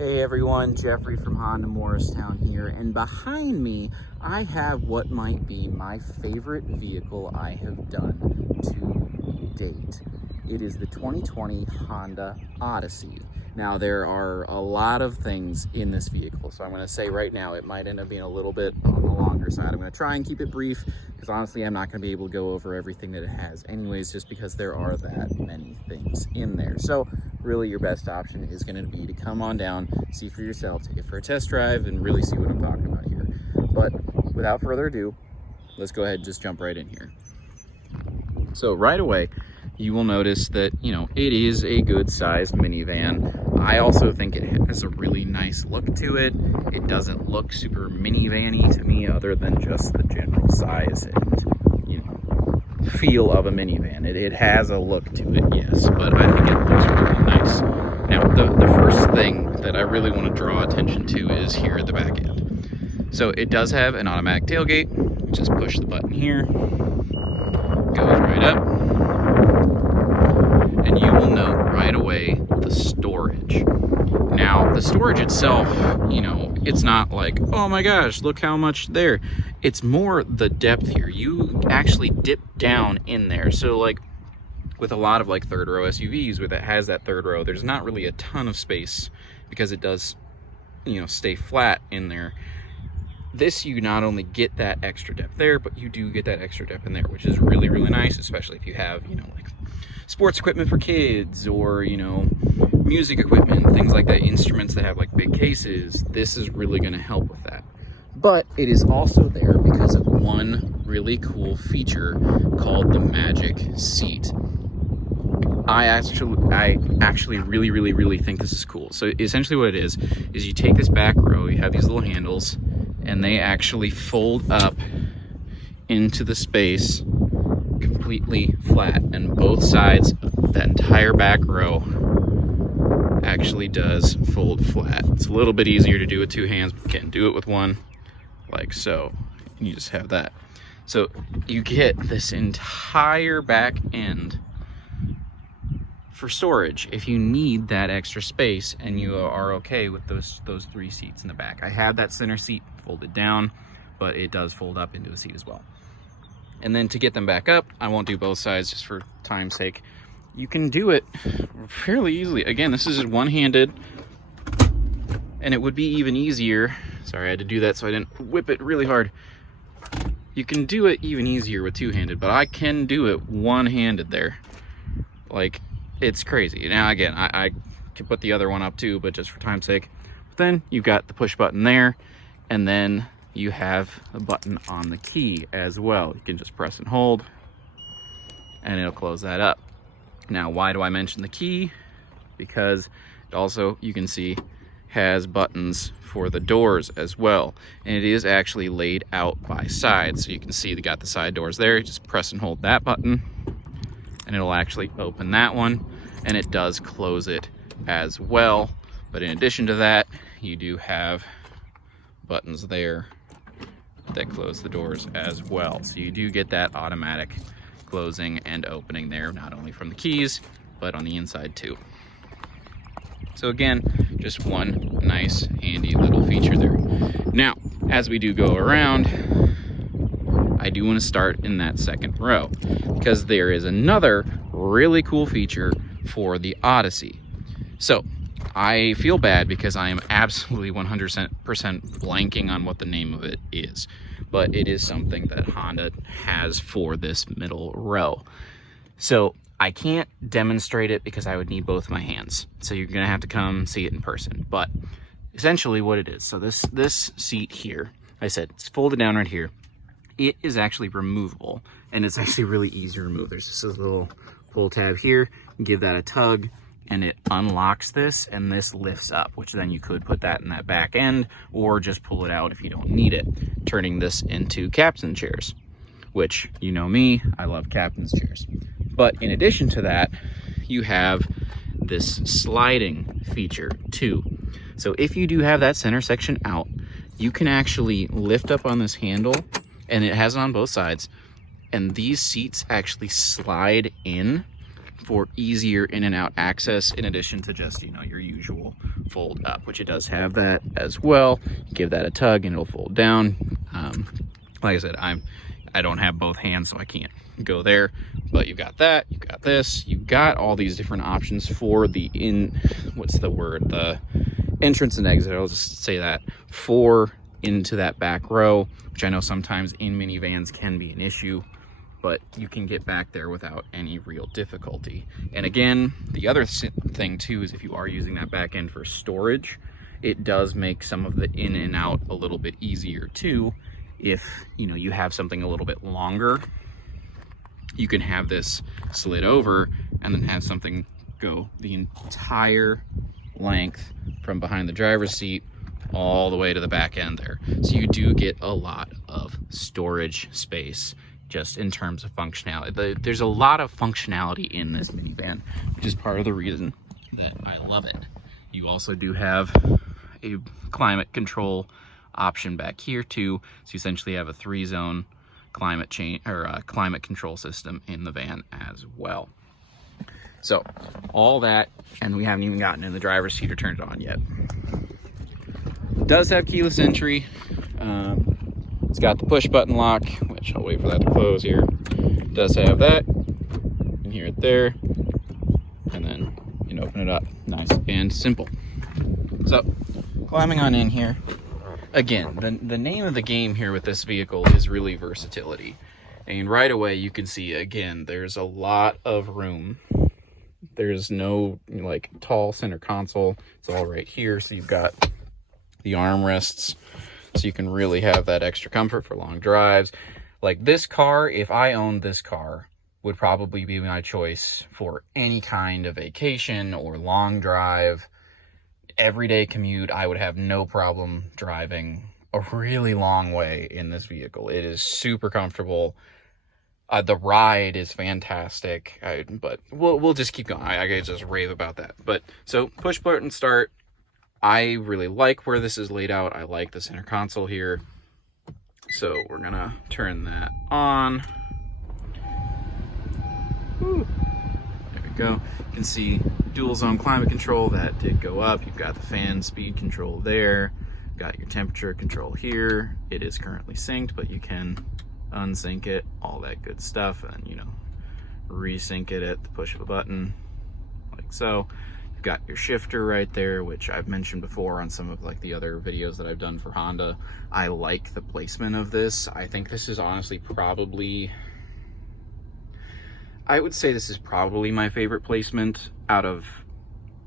Hey everyone, Jeffrey from Honda Morristown here, and behind me I have what might be my favorite vehicle I have done to date. It is the 2020 Honda Odyssey. Now there are a lot of things in this vehicle, so I'm going to say right now it might end up being a little bit on the longer side. I'm going to try and keep it brief because honestly I'm not going to be able to go over everything that it has anyways, just because there are that many things in there. So really your best option is going to be to come on down, see for yourself, take it for a test drive, and really see what I'm talking about here. But without further ado, let's go ahead and just jump right in here. So right away, you will notice that, it is a good sized minivan. I also think it has a really nice look to it. It doesn't look super minivan-y to me other than just the general size and, feel of a minivan. It has a look to it, yes, but I think it looks really nice. Now, the first thing that I really want to draw attention to is here at the back end. So it does have an automatic tailgate. Just push the button here. Goes right up. And you will note right away the storage. Now, the storage itself, it's not like, oh my gosh, look how much there. It's more the depth here. You actually dip down in there. So like with a lot of like third row SUVs where that has that third row, there's not really a ton of space because it does, stay flat in there. This, you not only get that extra depth there, but you do get that extra depth in there, which is really, really nice, especially if you have, like sports equipment for kids or, music equipment, things like that, instruments that have like big cases. This is really going to help with that. But it is also there because of one really cool feature called the magic seat. I actually really think this is cool. So essentially what it is you take this back row, you have these little handles, and they actually fold up into the space completely flat, and both sides, that entire back row actually does fold flat. It's a little bit easier to do with two hands, but you can do it with one, like so. And you just have that. So you get this entire back end for storage if you need that extra space and you are okay with those three seats in the back. I have that center seat folded down, but it does fold up into a seat as well. And then to get them back up, I won't do both sides just for time's sake. You can do it fairly easily. Again, this is one-handed, and it would be even easier. Sorry, I had to do that so I didn't whip it really hard. You can do it even easier with two-handed, but I can do it one-handed there. Like, it's crazy. Now, again, I can put the other one up too, but just for time's sake. But then you've got the push button there, and then you have a button on the key as well. You can just press and hold, and it'll close that up. Now, why do I mention the key? Because it also, you can see, has buttons for the doors as well. And it is actually laid out by side. So you can see they got the side doors there. You just press and hold that button, and it'll actually open that one, and it does close it as well. But in addition to that, you do have buttons there that close the doors as well. So you do get that automatic closing and opening there, not only from the keys, but on the inside too. So again, just one nice handy little feature there. Now, as we do go around, I do want to start in that second row because there is another really cool feature for the Odyssey. So I feel bad because I am absolutely 100% blanking on what the name of it is, but it is something that Honda has for this middle row. So I can't demonstrate it because I would need both my hands. So you're gonna have to come see it in person. But essentially what it is, so this seat here, I said it's folded down right here. It is actually removable, and it's actually really easy to remove. There's just a little pull tab here, give that a tug, and it unlocks this, and this lifts up, which then you could put that in that back end or just pull it out if you don't need it, turning this into captain chairs, which, you know me, I love captain's chairs. But in addition to that, you have this sliding feature too. So if you do have that center section out, you can actually lift up on this handle, and it has it on both sides, and these seats actually slide in for easier in and out access, in addition to just, you know, your usual fold up, which it does have that as well. Give that a tug and it'll fold down. Like I said, I don't have both hands, so I can't go there, but you've got that, you've got this, you've got all these different options for the the entrance and exit, I'll just say that, for into that back row, which I know sometimes in minivans can be an issue, but you can get back there without any real difficulty. And again, the other thing too is if you are using that back end for storage, it does make some of the in and out a little bit easier too. If, you know, you have something a little bit longer, you can have this slid over and then have something go the entire length from behind the driver's seat all the way to the back end there. So you do get a lot of storage space just in terms of functionality. There's a lot of functionality in this minivan, which is part of the reason that I love it. You also do have a climate control option back here too. So you essentially have a 3-zone climate change or climate control system in the van as well. So all that, and we haven't even gotten in the driver's seat or turned it on yet. It does have keyless entry. It's got the push button lock, which I'll wait for that to close here. It does have that. You can hear it there, and then you can open it up. Nice and simple. So climbing on in here. Again, the name of the game here with this vehicle is really versatility. And right away you can see, again, there's a lot of room. There's no, like, tall center console. It's all right here. So you've got the armrests, so you can really have that extra comfort for long drives. Like this car, if I owned this car, would probably be my choice for any kind of vacation or long drive. Everyday commute, I would have no problem driving a really long way in this vehicle. It is super comfortable. The ride is fantastic, but we'll just keep going. I could just rave about that. But so push button start. I really like where this is laid out. I like the center console here. So we're gonna turn that on. Whew. There we go. You can see dual zone climate control, that did go up. You've got the fan speed control there. Got your temperature control here. It is currently synced, but you can unsync it, all that good stuff, and, you know, resync it at the push of a button, like so. You've got your shifter right there, which I've mentioned before on some of like the other videos that I've done for Honda. I like the placement of this. I think this is honestly probably, I would say this is probably my favorite placement out of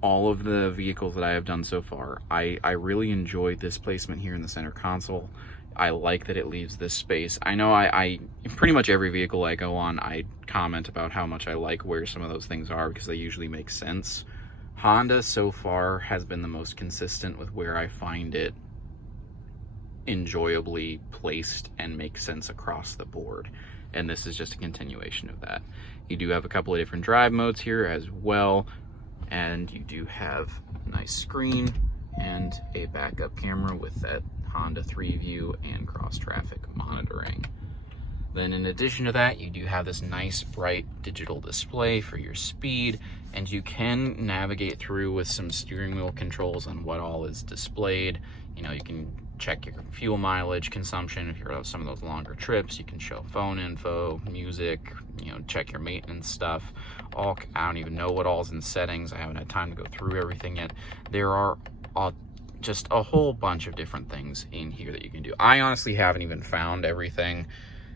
all of the vehicles that I have done so far. I really enjoyed this placement here in the center console. I like that it leaves this space. I know I pretty much every vehicle I go on, I comment about how much I like where some of those things are because they usually make sense. Honda so far has been the most consistent with where I find it enjoyably placed and makes sense across the board. And this is just a continuation of that. You do have a couple of different drive modes here as well. And you do have a nice screen and a backup camera with that Honda 3 view and cross traffic monitoring. Then in addition to that, you do have this nice bright digital display for your speed, and you can navigate through with some steering wheel controls on what all is displayed. You know, you can check your fuel mileage consumption if you're on some of those longer trips. You can show phone info, music, you know, check your maintenance stuff. I don't even know what all's in settings. I haven't had time to go through everything yet. There are just a whole bunch of different things in here that you can do. I honestly haven't even found everything.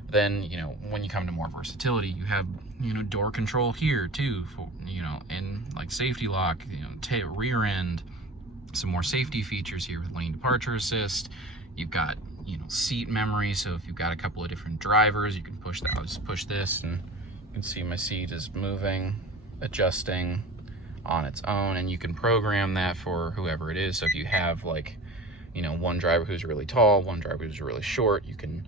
Then, you know, when you come to more versatility, you have, you know, door control here too, for, you know, and like safety lock, you know, rear end, some more safety features here with lane departure assist. You've got, you know, seat memory. So if you've got a couple of different drivers, you can push that. I'll just push this and you can see my seat is moving, adjusting on its own, and you can program that for whoever it is. So if you have, like, you know, one driver who's really tall, one driver who's really short, you can,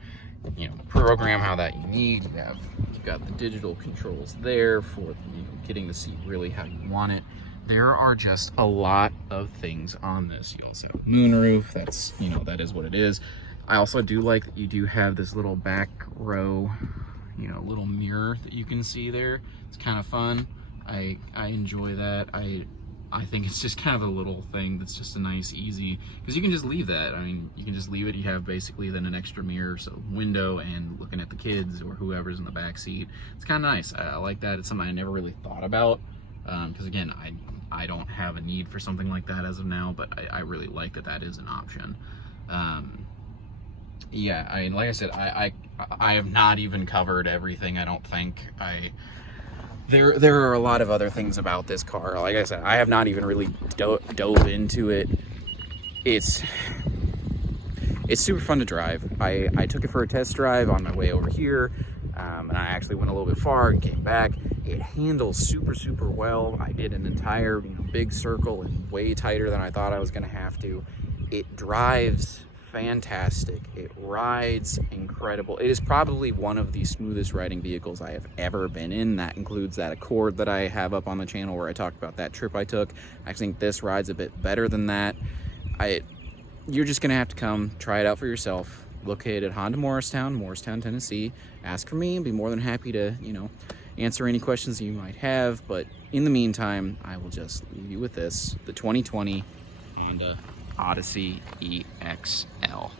you know, program how that you need. You've got the digital controls there for, you know, getting the seat really how you want it. There are just a lot of things on this. You also have moonroof. That's, you know, that is what it is. I also do like that you do have this little back row, you know, little mirror that you can see there. It's kind of fun. I enjoy that. I think it's just kind of a little thing that's just a nice, easy, because you can just leave that. I mean, you can just leave it. You have basically then an extra mirror, so window and looking at the kids or whoever's in the back seat. It's kind of nice. I like that. It's something I never really thought about, because again, I don't have a need for something like that as of now, but I really like that that is an option. Yeah, I mean, like I said, I have not even covered everything, I don't think. There are a lot of other things about this car. Like I said, I have not even really dove into it. It's super fun to drive. I took it for a test drive on my way over here, and I actually went a little bit far and came back. It handles super well. I did an entire big circle and way tighter than I thought I was gonna have to. It drives fantastic. It rides incredible. It is probably one of the smoothest riding vehicles I have ever been in. That includes that Accord that I have up on the channel where I talked about that trip I took. I think this rides a bit better than that. You're just gonna have to come try it out for yourself. Located at Honda Morristown, Tennessee. Ask for me and be more than happy to, answer any questions you might have. But in the meantime, I will just leave you with this, the 2020 Honda Odyssey EXL.